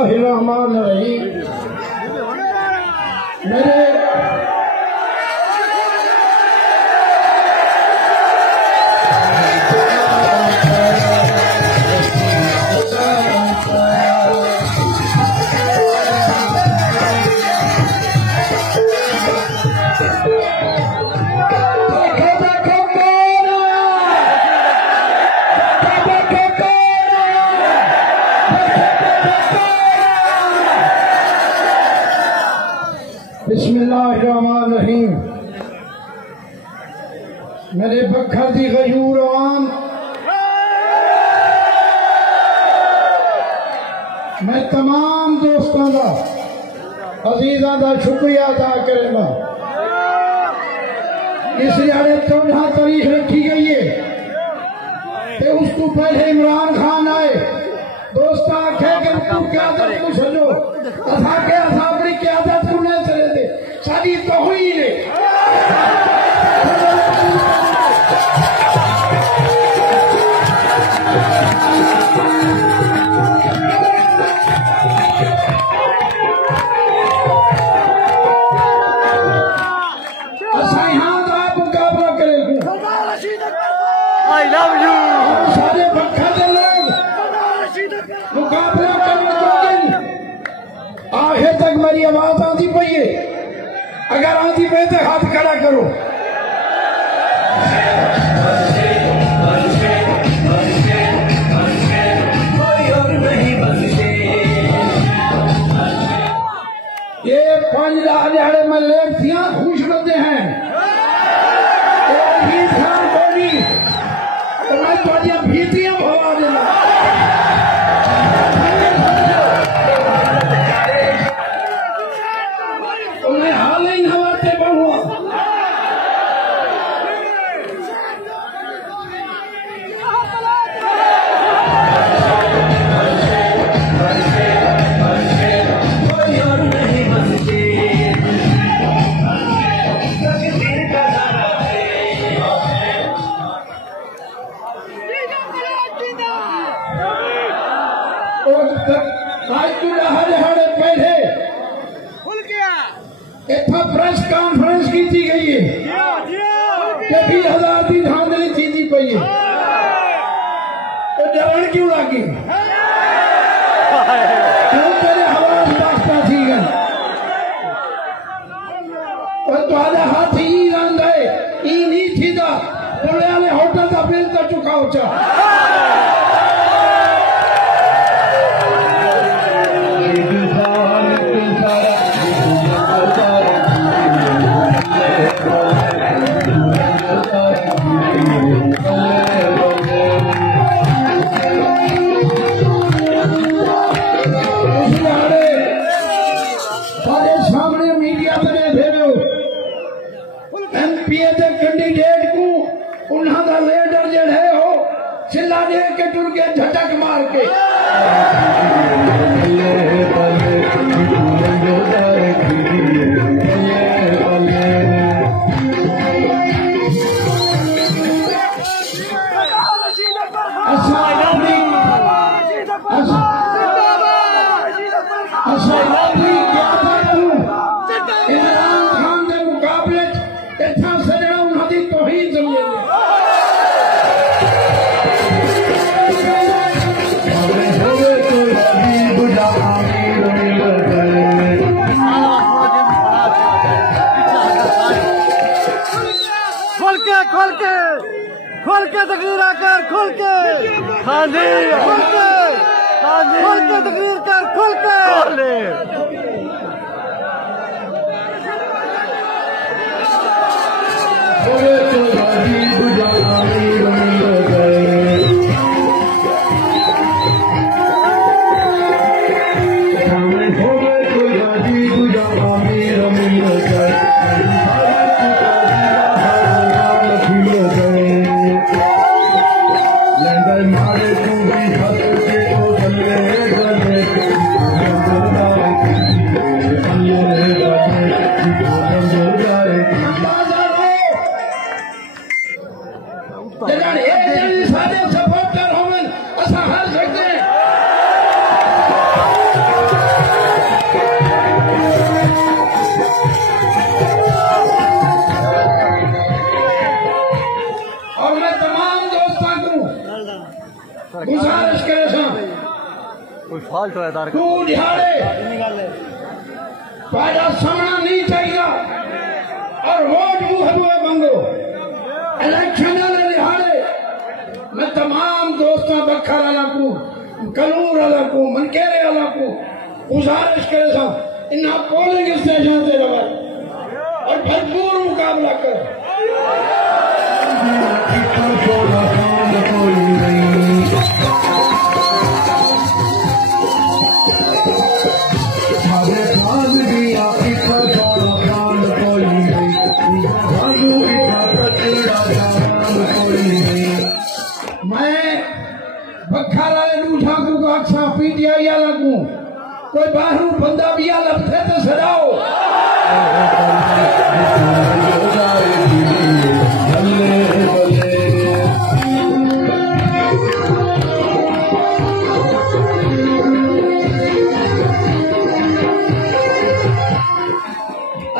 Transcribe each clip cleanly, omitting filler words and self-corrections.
बिस्मिल्लाहिर्रहमानिर्रहीम। मेरे बिस्मिल्लाहिर्रहमानिर्रहीम। मेरे बखर दी गयूर आम मैं तमाम दोस्तों का अजीजा का शुक्रिया अदा करेगा। इस यारे 14 तारीख रखी गई है ते उसको पहले इमरान खान आए दोस्त आखे कि तू क्यादत को सजो असा के असा अपनी क्यादत को नहीं चले दे सारी तो हुई ने असा यहाँ का मुकाबला करेंगे। I love you. सारे बखा दे लोग मुकाबला करने आखिर तक मेरी आवाज आती पई है। अगर आती पे तो हाथ खड़ा करो। ये 5 दिहाड़े में लेखियां खुश करते हैं भीतियां भवा देना उन्हें हाल ही नवाते बहुआ आज दिहाड़े पहले इतना प्रेस कॉन्फ्रेंस की थी गई है कि 20,000 की धांधली थी पई है तो डरण क्यों लगी क्यों तेरे हवास रास्ता थी गए और तुम्हारे हाथ ही रंग है ई नहीं थी दा पुणे वाले होटल का बिल तो चुकाओ चा एमपीए के कैंडिडेट को उन्होंने लीडर जड़े हो चिल्ला दे के टुर के झटक मार के इमरान खान के मुकाबले इतना सजना उन्होंने तो ही समझे खोल के तकरीर कर खोल के हाँ जी खोल के तकरीर कर खोल के तू दिहाड़े पैदा समझना नहीं चाहिए और वोट मुहबूबे मंगो इलेक्शन दिहाड़े मैं तमाम दोस्तों बखर वाला को कलूर वाला को मनकेरे वाला को गुजारिश करे सा इन पोलिंग स्टेशन से लगा और भरपूर मुकाबला कर मैं बखारा दूठा को अक्सा पीटीआई वाला को कोई बाहर बंदा भी आ लपथे तो सड़ाओ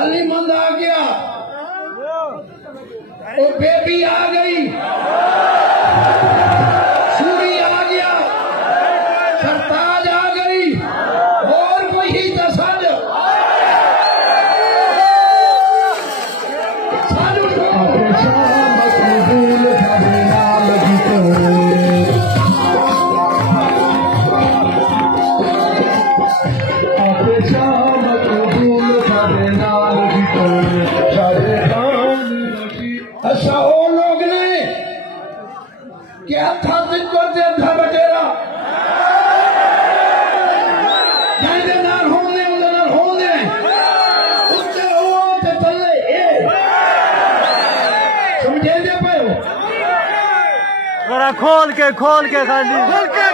अली मंद आ गया और बेबी आ गई सूरी आ गया सरताज आ गई और कोई ही दसद अच्छा वो लोग ने क्या था तुझको था बटेरा जाने नाल होने उधर नाल होने उससे हो ते तले समझे दे पायो जरा खोल के खाली खोल के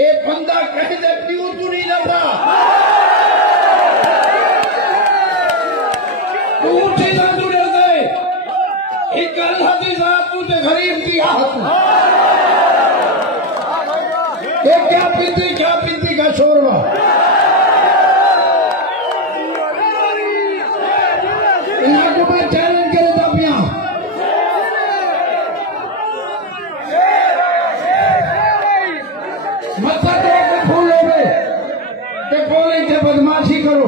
एक बंदा कह दे क्यों तू नहीं लगा तू उठी ना तू डर गए एक अल्लाह की जात तू ते गरीब की आहत एक क्या पीती का शोरवा इन्हें को मैं चैलेंज करे था पिया मत्था तो फूल लोगे ते बोले ते बदमाशी करो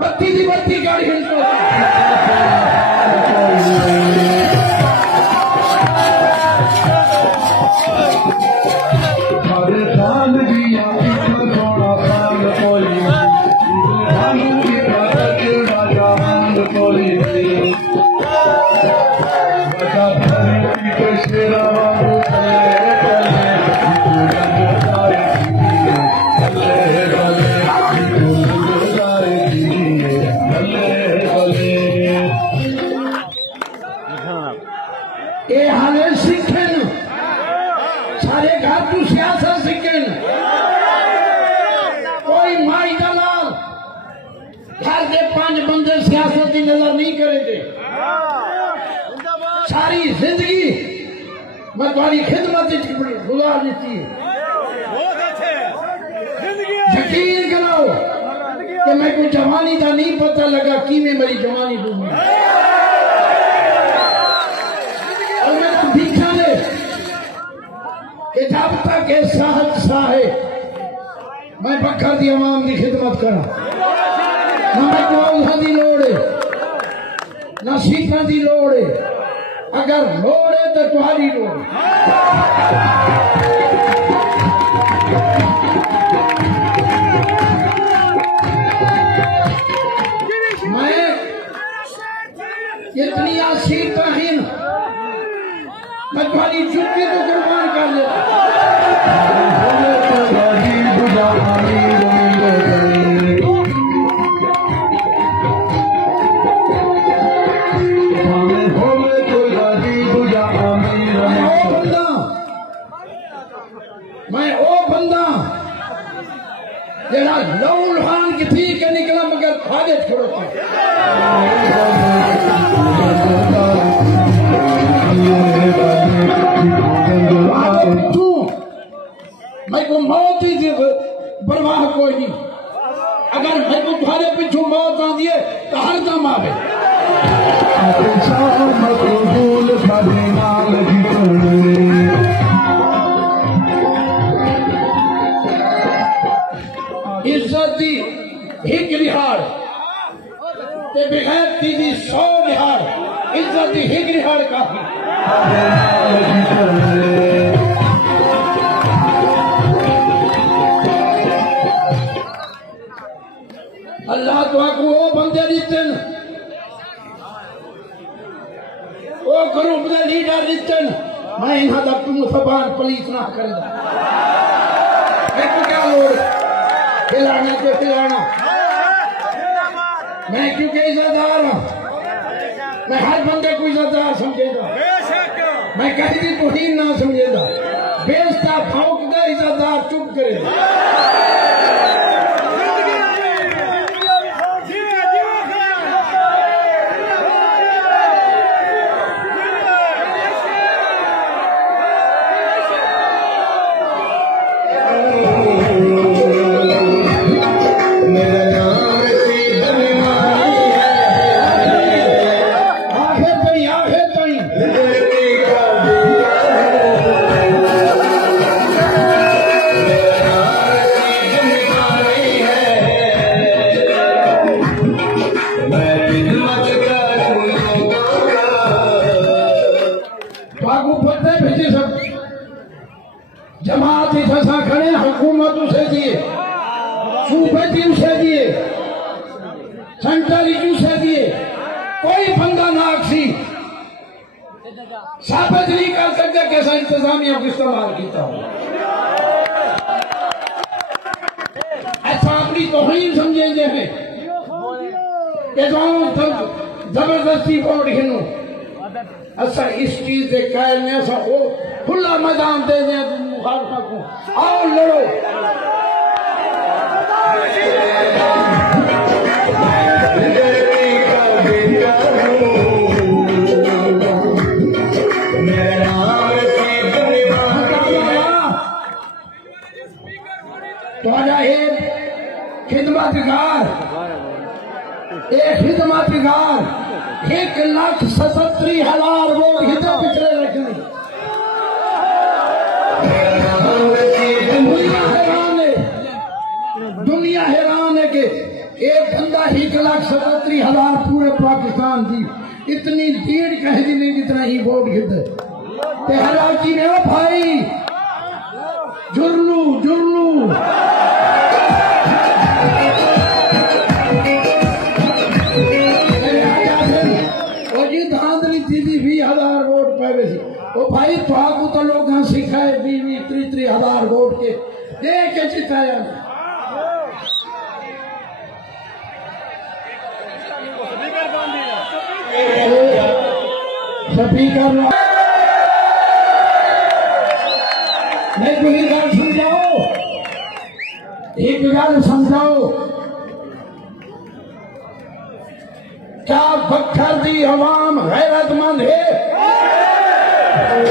बत्ती दी बत्ती गाड़ी हिंसो ये हाले सीखन सारे घर तू सियासत सीखन कोई माई दलाल घर के 5 बंदे सियासत की नजर नहीं करेंगे सारी जिंदगी मैं तुम्हारी खिदमत गुजार देती है यकीन करो कि मैं कोई जवानी का नहीं पता लगा कि में मेरी जवानी डूबी जब तक साहब साहे मैं बखर दी आवाम की खिदमत करा ना मैं को की लोड़ है ना सीटा की लोड़ है अगर लोड़ है तो तुम्हारी लोड़ मैं इतनी सीटा ही मैं तुम्हारी जुत्ती को कुर्बान कर लेता मैं वो बंदा जरा लौल खान की थी के निकला मगर भागे छोड़ो मैं को मौत ही परवाह कोई नहीं। अगर मैं को तुम्हारे पीछू मौत आ दिए तो हर दम आवे। इज्जत दी हिक रिहाड़ ते बगैर दी 100 रिहाड़, इज्जत दी हिक रिहाड़ काफी। अल्लाह तुआको वो बंदे दितन, वो ग्रुप दे लीडर दितन। मैं इन्हां दा मुसलमान पुलिस ना करदा। क्या लोड़ खिलाने को खिलाना। मैं क्योंकि इज्जतदार हूं, मैं हर बंदे को इज्जतदार समझेगा। मैं कहीं भी तौहीन ना समझेगा। बेइज्जता भौंक दे, इज्जतदार चुप करेगा। जमात फंसा खड़े हुकूमत उसे दिए, सूबे उसे दिए, सेंट्रल उसे दिए। कोई बंदा नाकसी साबित नहीं कर सकता कैसा इंतजामिया को इस्तेमाल किया हो। ऐसा अपनी तौहीन समझेंगे हैं कि जबरदस्ती वोट खिनो। अच्छा इस चीज के कायल में ऐसा हो खुला मैदान दे दें मुखालफा को, आओ लड़ो। तो आजा एक खिदमतगार 1,77,000 वोट हिते पिछले रखने। दुनिया हैरान है कि एक बंदा 1,77,000 पूरे पाकिस्तान की इतनी भीड़ कह दी नहीं जितना ही वोट हिते। हराची ने वो भाई जुर्लू धांधली थी 20,000 वोट पाए सी। ओ भाई तुहाकू तो लोग सिखाए 20,000 वोट के दे के जिताया। स्पीकर नहीं कोई गल समझाओ, एक गल समझाओ। क्या बखर दी अवाम गैरतमंद है,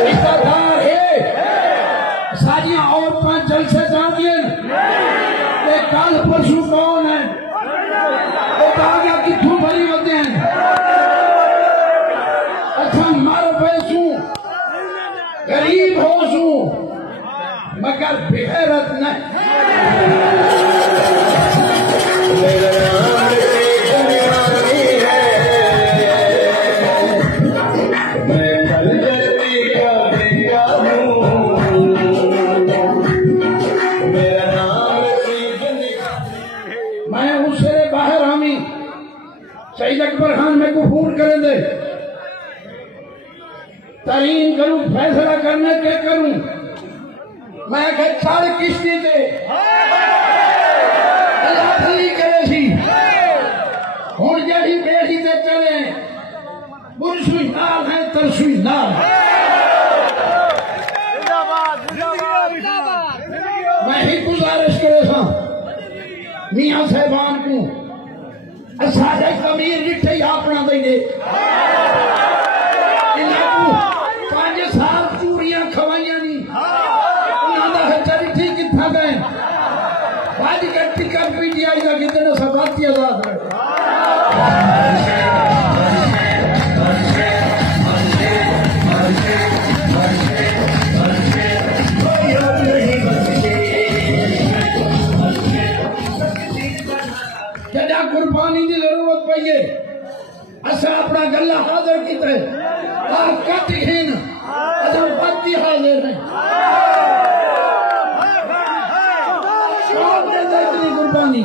इज्जतदार है। सारिया औरतें जलसे जाती हैं। कल परसों कौन है वो बागा कितों भरी होते हैं। अच्छा मर पैसू गरीब हो सू मगर बेगैरत नहीं। सईद अकबर खान में को फोन करें दे तरीन करूं फैसला करने के करूं। मैं सारी किश्ती दे करे सी हूं जी बेटी से चले बुरसुई नाल है तरसुई नाल। गुजारिश करे मियाँ साहबान को साढ़े कमीर डिठे ही अपना देंगे 5 साल चूरियां खवाइया नहीं उन्होंने हचा डिठी कितना गए आज का टिकट पीटीआई का कितने सबाती आजाद जदा कुर्बानी की जरूरत पई है असा अपना गला हाजिर किते और कट घिन असा पत्ती हाजिर नहीं शौक देता इतनी कुर्बानी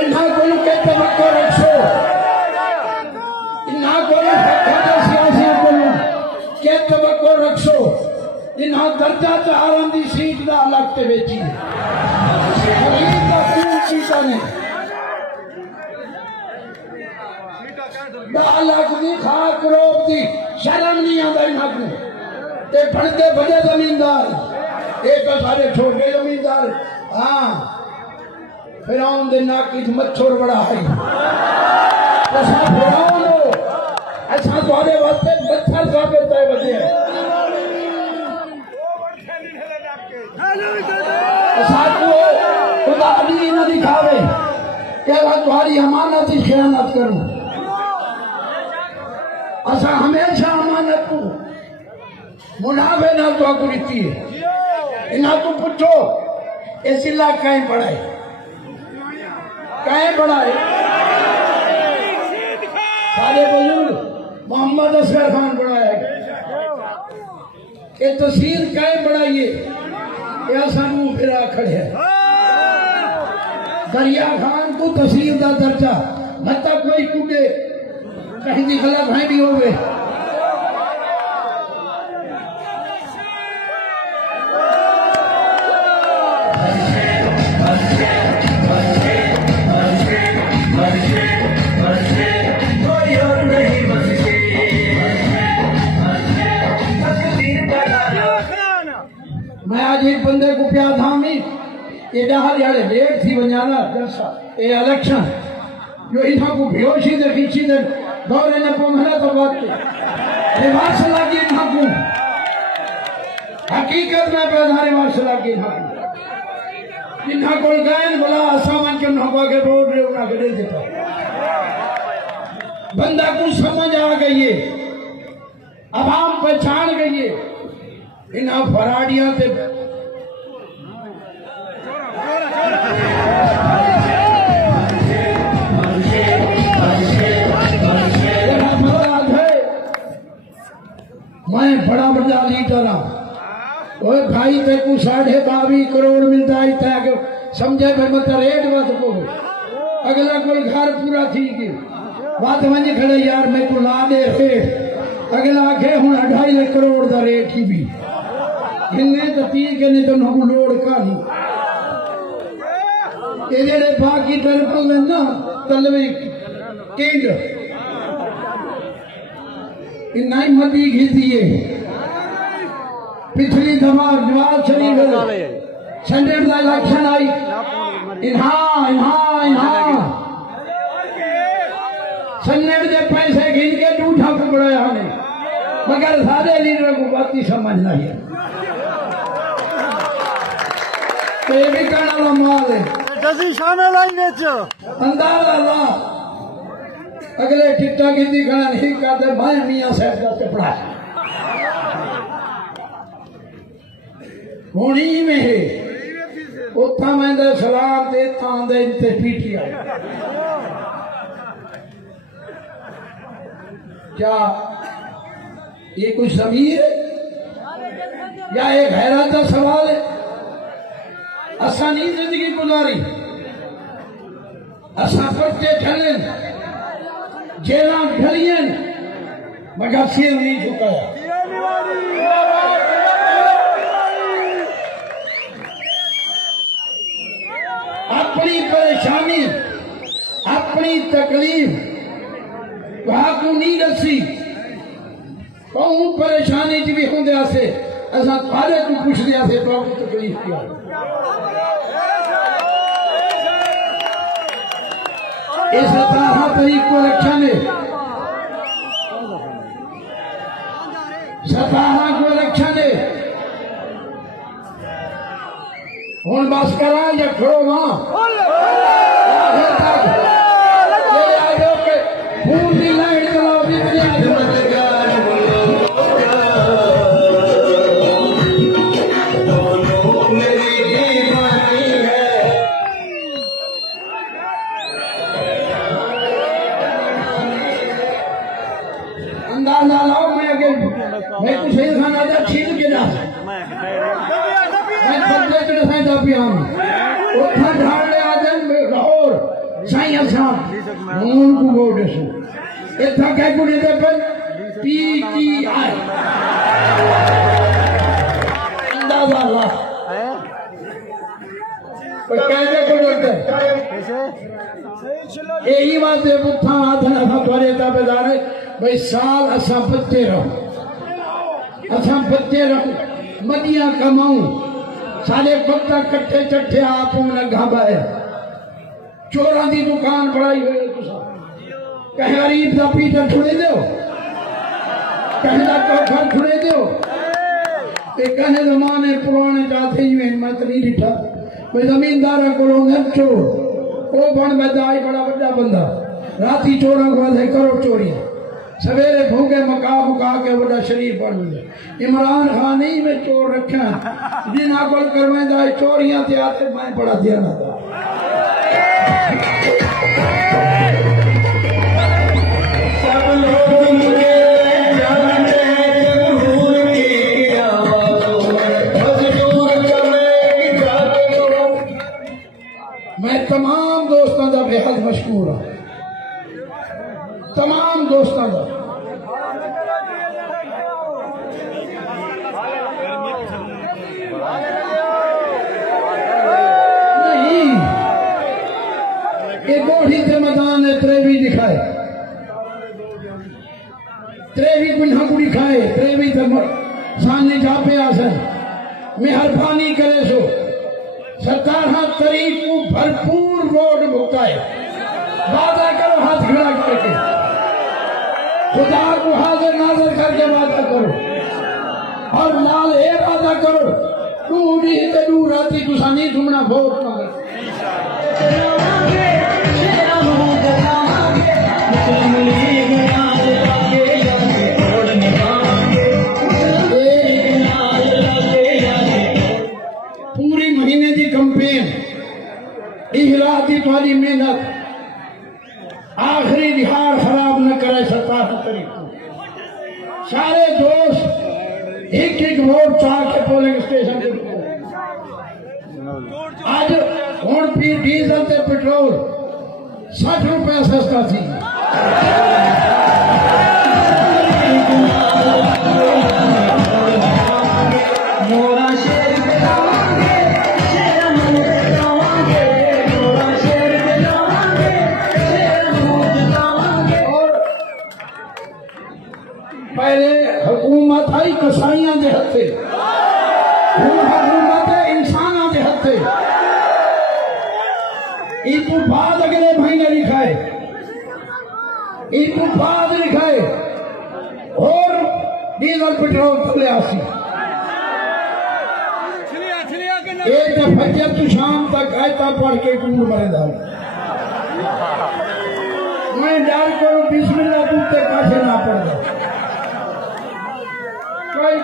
इन्हा को के तवक्को रखो इन्हा को सियासी को के तवक्को रखो इन्हा दर्जा चारण की सीट का अलग ते बेची ने 10 लाख की खाक करोड़ की शर्म नहीं आता इन्हा को ते बढ़ते बड़े जमींदार एक तो सारे छोटे जमींदार हाँ फिर आउन दे नाक मच्छर बड़ा है ऐसा तुम्हारे वास्ते मच्छर साबित है बचे खुदा अली न दिखावे कि तुम्हारी अमानत की खयानत करूं असा हमेशा अमानत को मुनाफे ना तो रीति है इन्हें तू पूछो ये जिला कहीं पढ़ाए कहीं पढ़ाए सारे बुजुर्ग मोहम्मद असगर खान पढ़ाया ये तहसील कहीं पढ़ाइए या सानू फिर खड़े दरिया खान को तहसील का दर्जा मत कोई कूटे कहीं की गलत है भी हो गए मैं आज एक बंदे को प्या था नहीं ये हरियाणे लेट थी वंजाना ये इलेक्शन जो इन्हों को बेहोशी दे खींची दे दौरे ने पहुंचना तो बात रिवाज लगी इन्हों को हकीकत में पैदा रिवाज लगी इन्हों को गए बोला आसामान के नौका के रोड रे उन्हें गले देता बंदा को समझ आ गई है अवाम पहचान गई है इन्हें फराडिया से मैं बड़ा बड़ा लीडर हाँ भाई ते को 22.5 करोड़ मिलता है समझे फिर मतलब रेट बस को अगला कोई घर पूरा थी कि बात वही खड़े यार मैं को ला दे रेट अगला आखे हूँ 2.5 करोड़ का रेट ही भी इन्हें तो 30 के नहीं तो नहू लोड़ का नहीं ये जेडे बाकी टर्पल है ना तलवे केंद्र इन्ना ही मती घिसी है पिछली दफा जवाब शरीफ सेंटर का इलेक्शन आई सन्नेट के पैसे गिन के झूठा पकड़ाया हमने मगर सारे लीडर को बात ही समझना है तो ये भी कहना माल है शामिल आएंगे अंदाजा ला अगले टिट्टा गिनती खड़ा नहीं करते भाई मियाँ साहब का कपड़ा होनी में है उथा मैं सलाम देता दे पीटीआई क्या ये कुछ जमीर है या एक हैरत का सवाल है असा नहीं जिंदगी गुजारी असा पट्टे चले जेल ढलियन मगर सिर नहीं झुकाया अपनी परेशानी अपनी तकलीफ वहां को नहीं दसी कौन हूं परेशानी च भी होंदे से असा थारे तू पुछदे से तो तकलीफ क्या इस 17 तारीख को इलेक्शन है 17 को इलेक्शन है हूं बस करा या खड़ो वहां पूरी लाइट चलाओ अंदाजा लाओ मैं कुछ खाना छीन के जा लाहौर साईं साहब को वोट इतना कह कुड़ी दे पर PTI अंदाजा ला पर कहते को बोलते यही बात है बुद्धा आधन असा थोड़े ताबेदार है भाई साल असा बच्चे रहो मदिया कमाऊं सारे वक्त कट्ठे चट्ठे आप लगा है चोरा की दुकान बढ़ाई हुई कहीं गरीब का पीटर छुड़े दो कहीं का घर छुड़े दो कहने जमाने पुराने चाहते ही मत नहीं दिखा भाई जमींदार को चोर वो बन बदाई बड़ा बड़ा बंदा राती चोरा को करो चोरियां सवेरे भूखे मका मुका के बड़ा शरीफ बन गया इमरान खान ही में चोर रखा जिना को करवाएंदा चोरियां ते आते मैं बड़ा ध्यान आता सब लोग मुझे जानते जरूर की आवाज़ों मजबूर करने मैं तमाम दोस्तों का बेहद मशहूर हूं तमाम दोस्तों का नहीं ये गोढ़ी के मैदान है त्रेवी दिखाए त्रेवी गुन्हा गुड़ी खाए त्रेवी सामने जापे आसन मेहरबानी करे सो 17 तारीख को भरपूर वोट भुगताए वादा करो हाथ खड़ा करके खुदा को हाजिर नाजर करके वादा करो और नाल ये वादा करो तू भी तू राती तुसा नहीं घूमना वोट मगर पूरी महीने की कंपेन इहलाती तुम्हारी मेहनत आखिरी बिहार खराब न करे 17 तारीख को सारे दोस्त एक वोट चाह के पोलिंग स्टेशन पे आज हूं डीजल ते पेट्रोल 60 रुपया सस्ता थी पहले हुकूमत आई कसाइयां के हथे हुकूमत है इंसाना के हथे इस बाद अगले महीने लिखाए इस बाद लिखाए और डीजल पेट्रोल थले आसी एक फजर तू शाम तक आयता पढ़ के कूद मरेंदा मैं डर करो बिस्मिल्लाह तू ते कासे ना पड़दा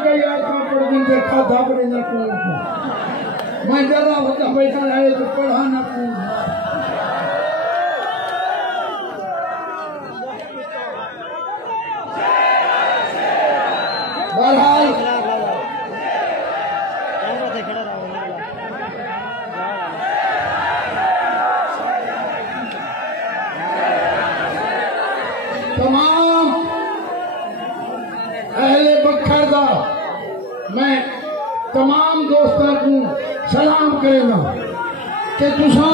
कई आत्मा पढ़ दिन देखा था अपने न कूद मैं जरा होता बैठा रहे तो पढ़ा न कूद बहरहाल तमाम अहले बखर दा मैं तमाम दोस्तों को सलाम करेगा कि तुसा